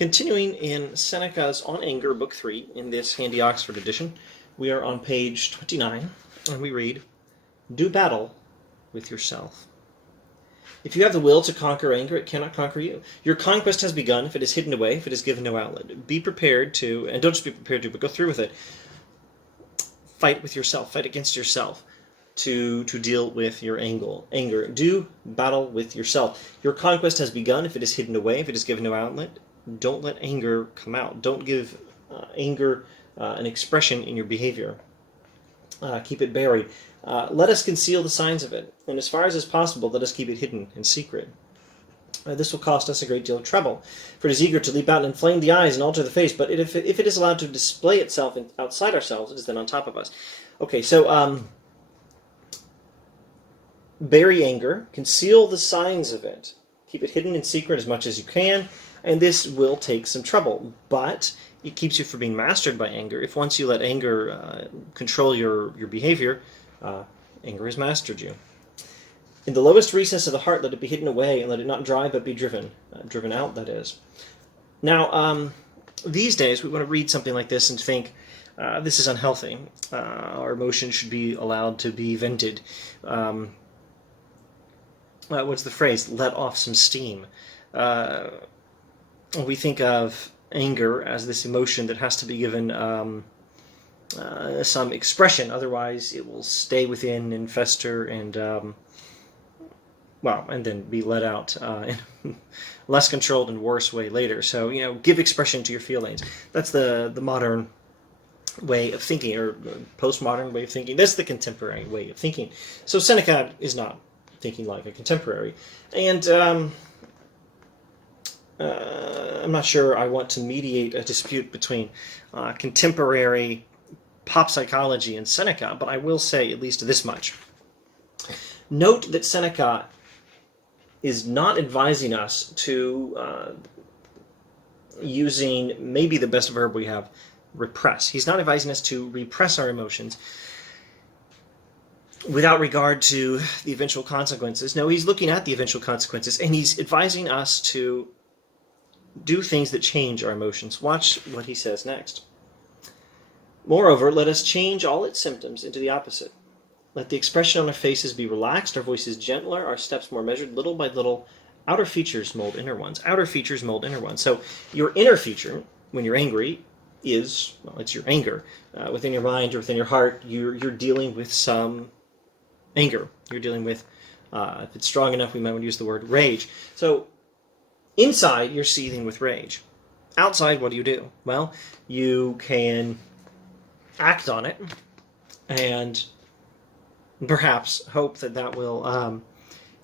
Continuing in Seneca's On Anger, Book 3, in this handy Oxford edition, we are on page 29, and we read, "Do battle with yourself. If you have the will to conquer anger, it cannot conquer you. Your conquest has begun if it is hidden away, if it is given no outlet. Be prepared to, and don't just be prepared to, but go through with it. Fight with yourself, fight against yourself to deal with your anger. Do battle with yourself. Your conquest has begun if it is hidden away, if it is given no outlet. Don't let anger come out. Don't give anger an expression in your behavior. Keep it buried. Let us conceal the signs of it, and as far as is possible, let us keep it hidden in secret. This will cost us a great deal of trouble, for it is eager to leap out and inflame the eyes and alter the face, but if it is allowed to display itself outside ourselves, it is then on top of us." Okay, so bury anger, conceal the signs of it, keep it hidden in secret as much as you can, and this will take some trouble, but it keeps you from being mastered by anger. If once you let anger control your behavior, anger has mastered you. "In the lowest recess of the heart, let it be hidden away, and let it not drive, but be driven out, that is." Now, these days, we want to read something like this and think, this is unhealthy. Our emotions should be allowed to be vented. What's the phrase? Let off some steam. We think of anger as this emotion that has to be given some expression, otherwise it will stay within and fester and and then be let out in a less controlled and worse way later. So, give expression to your feelings. That's the modern way of thinking, or postmodern way of thinking. That's the contemporary way of thinking. So Seneca is not thinking like a contemporary. And I'm not sure I want to mediate a dispute between contemporary pop psychology and Seneca, but I will say at least this much. Note that Seneca is not advising us to, using maybe the best verb we have, repress. He's not advising us to repress our emotions without regard to the eventual consequences. No, he's looking at the eventual consequences, and he's advising us to do things that change our emotions. Watch what he says next. "Moreover, let us change all its symptoms into the opposite. Let the expression on our faces be relaxed, our voices gentler, our steps more measured. Little by little, outer features mold inner ones." Outer features mold inner ones. So your inner feature, when you're angry, it's your anger. Within your mind or within your heart, you're dealing with some anger. You're dealing with, if it's strong enough, we might want to use the word rage. So inside, you're seething with rage. Outside, what do? Well, you can act on it and perhaps hope that will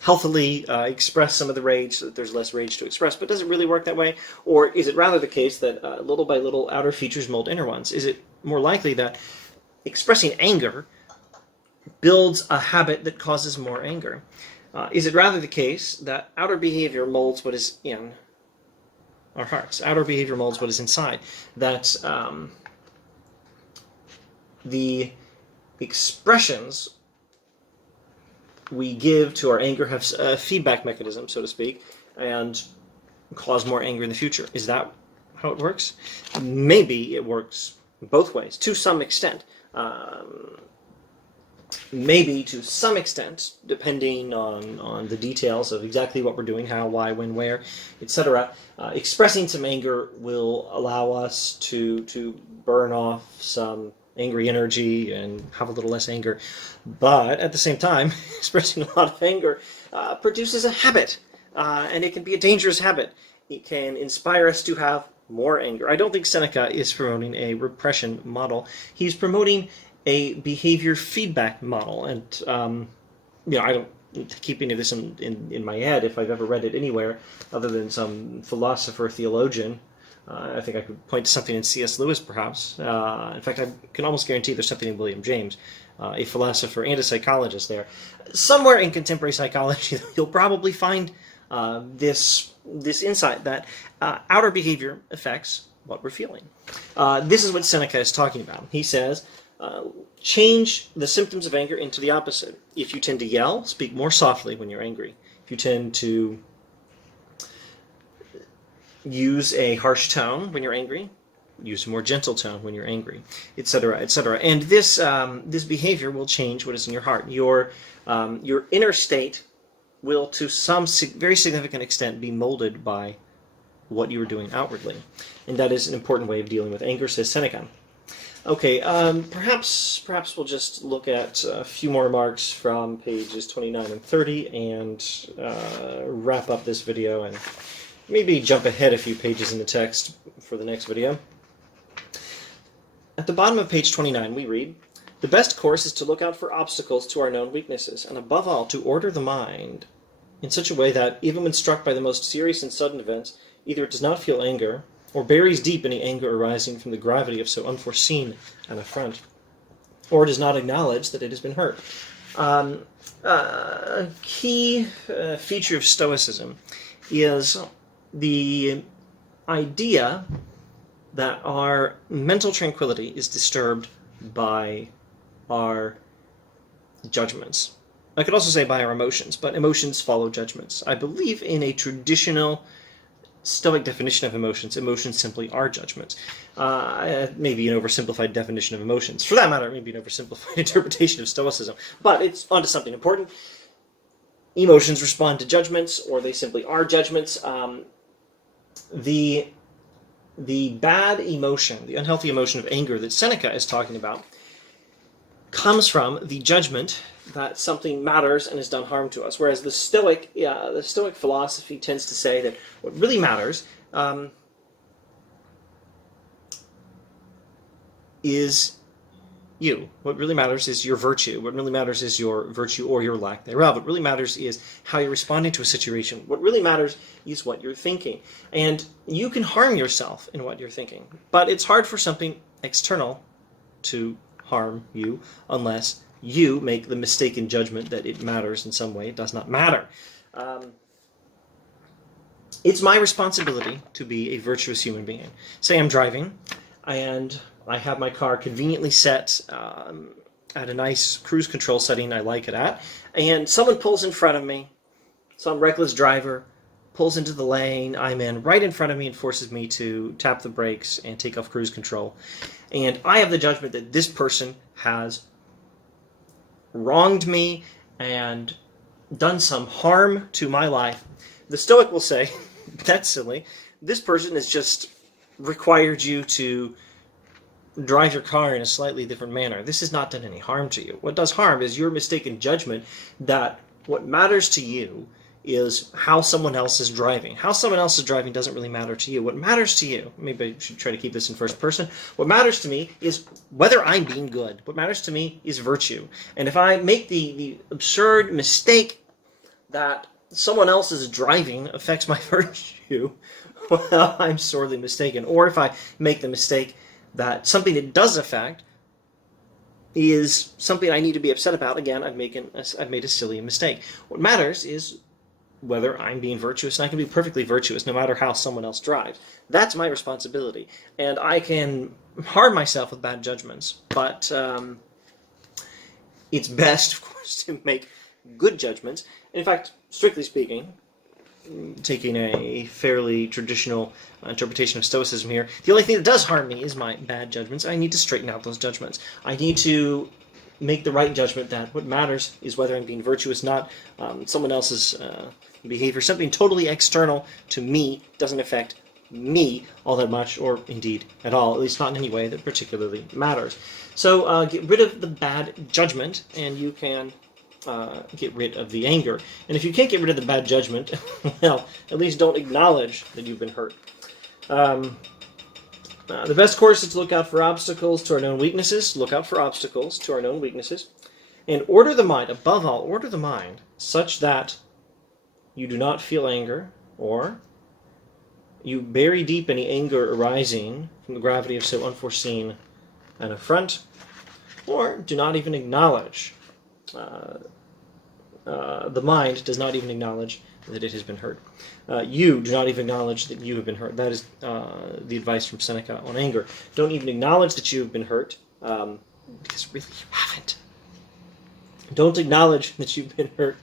healthily express some of the rage, so that there's less rage to express. But does it really work that way? Or is it rather the case that little by little outer features mold inner ones? Is it more likely that expressing anger builds a habit that causes more anger? Is it rather the case that outer behavior molds what is in our hearts? Outer behavior molds what is inside. That the expressions we give to our anger have a feedback mechanism, so to speak, and cause more anger in the future. Is that how it works? Maybe it works both ways, to some extent. Maybe to some extent, depending on the details of exactly what we're doing, how, why, when, where, etc. Expressing some anger will allow us to burn off some angry energy and have a little less anger. But at the same time, expressing a lot of anger produces a habit, and it can be a dangerous habit. It can inspire us to have more anger. I don't think Seneca is promoting a repression model. He's promoting a behavior feedback model, and I don't keep any of this in my head if I've ever read it anywhere other than some philosopher, theologian. I think I could point to something in C.S. Lewis, perhaps. In fact, I can almost guarantee there's something in William James, a philosopher and a psychologist there. Somewhere in contemporary psychology, you'll probably find this insight that outer behavior affects what we're feeling. This is what Seneca is talking about. He says, change the symptoms of anger into the opposite. If you tend to yell, speak more softly when you're angry. If you tend to use a harsh tone when you're angry, use a more gentle tone when you're angry, etc., etc. And this this behavior will change what is in your heart. Your inner state will, to some very significant extent, be molded by what you are doing outwardly, and that is an important way of dealing with anger, says Seneca. Okay, perhaps we'll just look at a few more remarks from pages 29 and 30 and wrap up this video and maybe jump ahead a few pages in the text for the next video. At the bottom of page 29 we read, "The best course is to look out for obstacles to our known weaknesses, and above all to order the mind in such a way that, even when struck by the most serious and sudden events, either it does not feel anger, or buries deep any anger arising from the gravity of so unforeseen an affront, or does not acknowledge that it has been hurt." A key feature of Stoicism is the idea that our mental tranquility is disturbed by our judgments. I could also say by our emotions, but emotions follow judgments. I believe in a traditional Stoic definition of emotions. Emotions simply are judgments. Maybe an oversimplified definition of emotions. For that matter, maybe an oversimplified interpretation of Stoicism. But it's onto something important. Emotions respond to judgments, or they simply are judgments. The bad emotion, the unhealthy emotion of anger that Seneca is talking about, comes from the judgment that something matters and has done harm to us. Whereas the Stoic philosophy tends to say that what really matters is you. What really matters is your virtue. What really matters is your virtue or your lack thereof. What really matters is how you're responding to a situation. What really matters is what you're thinking. And you can harm yourself in what you're thinking. But it's hard for something external to harm you unless you make the mistaken judgment that it matters in some way. It does not matter. It's my responsibility to be a virtuous human being. Say I'm driving and I have my car conveniently set at a nice cruise control setting I like it at, and someone pulls in front of me, some reckless driver pulls into the lane I'm in right in front of me and forces me to tap the brakes and take off cruise control. And I have the judgment that this person has wronged me and done some harm to my life. The Stoic will say, that's silly. This person has just required you to drive your car in a slightly different manner. This has not done any harm to you. What does harm is your mistaken judgment that what matters to you is how someone else is driving. How someone else is driving doesn't really matter to you. What matters to you, maybe I should try to keep this in first person, what matters to me is whether I'm being good. What matters to me is virtue. And if I make the absurd mistake that someone else's driving affects my virtue, well, I'm sorely mistaken. Or if I make the mistake that something it does affect is something I need to be upset about, again, I've made a silly mistake. What matters is whether I'm being virtuous, and I can be perfectly virtuous no matter how someone else drives. That's my responsibility. And I can harm myself with bad judgments, but it's best, of course, to make good judgments. And in fact, strictly speaking, taking a fairly traditional interpretation of Stoicism here, the only thing that does harm me is my bad judgments. I need to straighten out those judgments. I need to make the right judgment that what matters is whether I'm being virtuous, not someone else's behavior. Something totally external to me doesn't affect me all that much, or indeed at all, at least not in any way that particularly matters. So get rid of the bad judgment, and you can get rid of the anger. And if you can't get rid of the bad judgment, well, at least don't acknowledge that you've been hurt. The best course is to look out for obstacles to our known weaknesses. Look out for obstacles to our known weaknesses. And order the mind, above all, order the mind such that you do not feel anger, or you bury deep any anger arising from the gravity of so unforeseen an affront, or do not even acknowledge. The mind does not even acknowledge that it has been hurt. You do not even acknowledge that you have been hurt. That is the advice from Seneca on anger. Don't even acknowledge that you have been hurt, because really you haven't. Don't acknowledge that you've been hurt,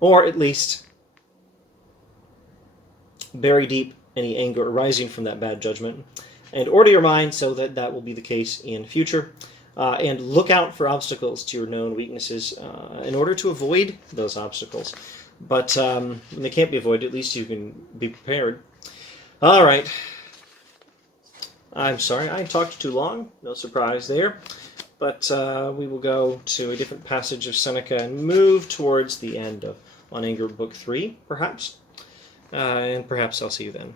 or at least bury deep any anger arising from that bad judgment, and order your mind so that that will be the case in future. And look out for obstacles to your known weaknesses in order to avoid those obstacles. But when they can't be avoided, at least you can be prepared. All right. I'm sorry, I talked too long. No surprise there. But we will go to a different passage of Seneca and move towards the end of On Anger, Book 3, perhaps. And perhaps I'll see you then.